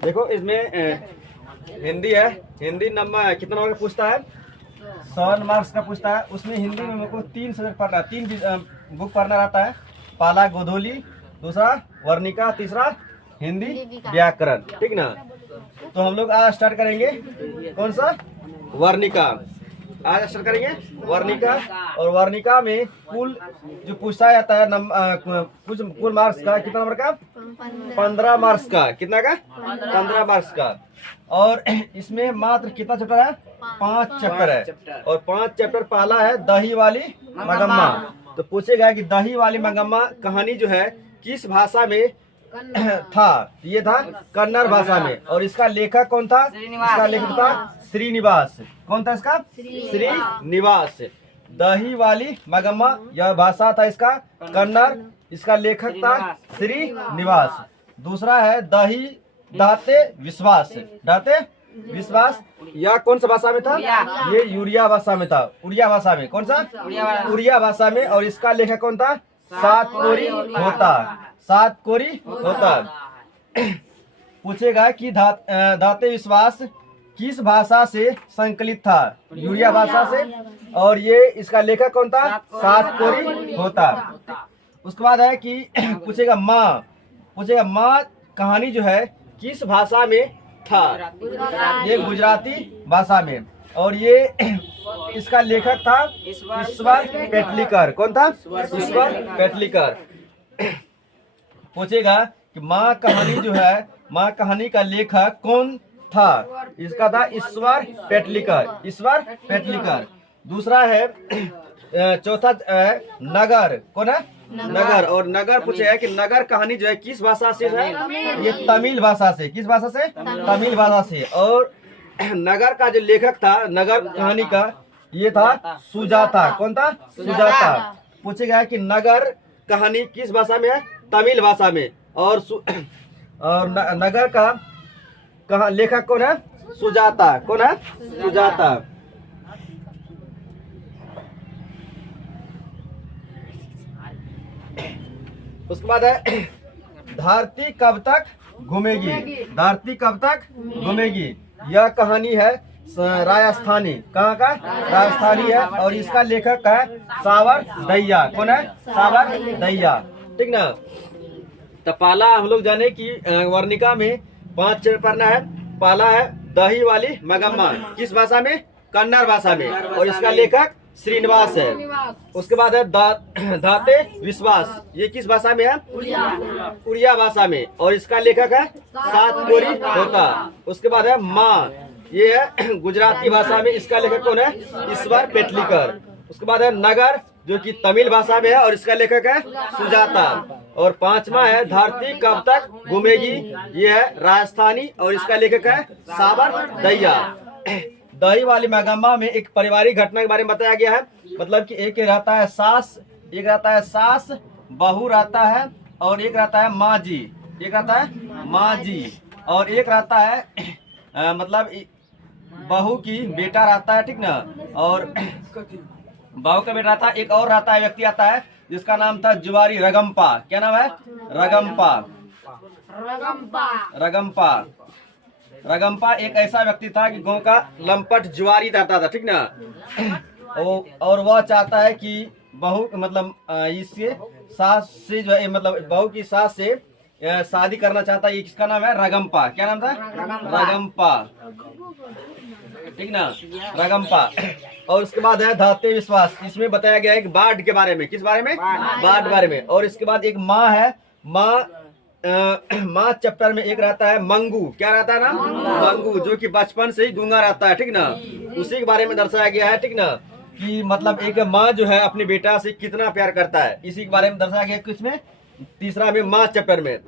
देखो इसमें हिंदी है। हिंदी नंबर कितना नंबर का पूछता है? 100 मार्क्स का पूछता है। उसमें हिंदी में मेरे को 3 सब्जेक्ट पढ़ना, 3 बुक पढ़ना रहता है। पाला गोधोली, दूसरा वर्णिका, तीसरा हिंदी व्याकरण, ठीक ना। तो हम लोग आज स्टार्ट करेंगे कौन सा? वर्णिका। आज स्टार्ट करेंगे वर्णिका। और वर्णिका में कुल जो पूछा जाता है कुल मार्क्स का कितना नंबर का? 15 मार्क्स का। कितना का? 15 मार्क्स का। और इसमें मात्र कितना चैप्टर है? 5 चैप्टर है। और 5 चैप्टर पहला है दही वाली मगम्मा। तो पूछेगा कि दही वाली मगम्मा कहानी जो है किस भाषा में था? ये था कन्नड़ भाषा में। और इसका लेखक कौन था? इसका लेखक था श्रीनिवास। कौन था इसका? श्रीनिवास। दही वाली मगम्मा यह भाषा था इसका कन्नड़। इसका लेखक था श्रीनिवास। दूसरा है दही दाते विश्वास। दाते विश्वास यह कौन सा भाषा में था? ये उड़िया भाषा में था। उड़िया भाषा में। कौन सा? उड़िया भाषा में। और इसका लेखक कौन था? सातकोरी होता। सातकोरी होता। पूछेगा कि दाते विश्वास किस भाषा से संकलित था? उड़िया भाषा से। और ये इसका लेखक कौन था? सातकोरी होता। उसके बाद है कि पूछेगा माँ कहानी जो है किस भाषा में था? ये गुजराती भाषा में। और ये इसका लेखक था ईश्वर पेटलीकर। कौन था? ईश्वर पेटलीकर। पूछेगा कि माँ कहानी जो है, माँ कहानी का लेखक कौन था? इसका था ईश्वर पेटलीकर। ईश्वर पेटलीकर। दूसरा है चौथा नगर। कौन है? नगर। और नगर पूछेगा कि नगर कहानी जो है किस भाषा से है? ये तमिल भाषा से। किस भाषा से? तमिल भाषा से। और नगर का जो लेखक था नगर कहानी का ये था सुजाता। कौन था? सुजाता। पूछेगा कि नगर कहानी किस भाषा में है? तमिल भाषा में। और नगर का लेखक कौन है? सुजाता। कौन है? सुजाता। उसके बाद है धरती कब तक घूमेगी। धरती कब तक घूमेगी यह कहानी है राजस्थानी। कहाँ का? राजस्थानी है। और इसका लेखक है सावर दैया। कौन है? सावर दैया, ठीक ना। तो पहला हम लोग जाने कि वर्णिका में 5 चैप्टर पढ़ना है। पहला है दही वाली मगम्मा। किस भाषा में? कन्नड़ भाषा में। और इसका लेखक श्रीनिवास है। उसके बाद है दाते विश्वास। ये किस भाषा में है? उड़िया भाषा में। और इसका लेखक है सातकोरी होता। उसके बाद है माँ, ये है गुजराती भाषा में। इसका लेखक कौन है? ईश्वर पेटलीकर। उसके बाद है नगर जो कि तमिल भाषा में है। और इसका लेखक है सुजाता। और 5वां है धरती कब तक घूमेगी। ये है राजस्थानी। और इसका लेखक है सावर दैया। दही वाली मगम्मा में एक पारिवारिक घटना के बारे में बताया गया है। मतलब कि एक रहता है सास, बहू रहता है, और एक रहता है माँ जी। एक रहता है माँ जी। और एक रहता है मतलब बहू की बेटा रहता है, ठीक ना। और बहू का बेटा रहता है। एक और रहता है, व्यक्ति आता है जिसका नाम था जुआरी रगम्पा। क्या नाम है? रगम्पा एक ऐसा व्यक्ति था कि गांव का लंपट जुआरी रहता था, ठीक ना। और वह चाहता है कि बहू मतलब इससे सास से जो है, मतलब बहू की सास से शादी करना चाहता है। किसका नाम है? रगम्पा। क्या नाम था? रगम्पा, ठीक ना। रगम्पा। और उसके बाद है धाते विश्वास। इसमें बताया गया है कि बाढ़ के बारे में। किस बारे में? बाढ़ के बारे में। और इसके बाद एक माँ है। माँ चैप्टर में एक रहता है मंगू। क्या रहता है ना? मंगू, जो कि बचपन से ही गूंगा रहता है, ठीक ना। उसी के बारे में दर्शाया गया है, ठीक ना। कि मतलब एक माँ जो है अपने बेटा से कितना प्यार करता है, इसी के बारे में दर्शाया गया किसमें? तीसरा में माँ चैप्टर में।